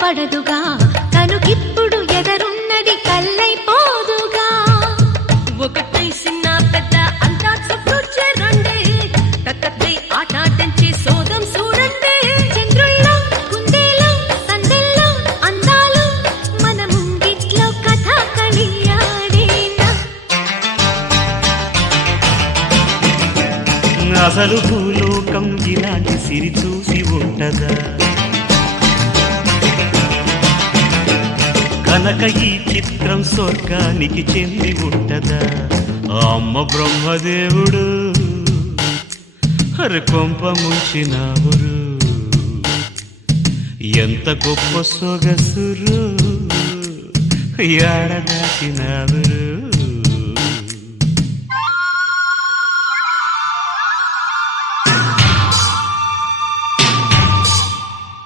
పడదుగా కనుకిప్పుడు ఎదరున్నది కల్లైపోదుగా ఒకటై సిన్న పెద్ద అంతా చుట్టూ చేరండి తక్కై ఆటాడించి సోదం చూడండి చంద్రుల్లో కుందేలో సందెల్లో అందాలు మన ముంగిట్లో కథ కలియాడేనా అసలు భూలోకం ఇలాంటి సిరి చూసి ఉంటదా కనుక ఈ చిత్రం స్వర్గానికి చెంది ఉంటదా అమ్మ బ్రహ్మదేవుడు హరి కొంప ముంచినావురు ఎంత గొప్ప సొగసురు యాడదాచినావురు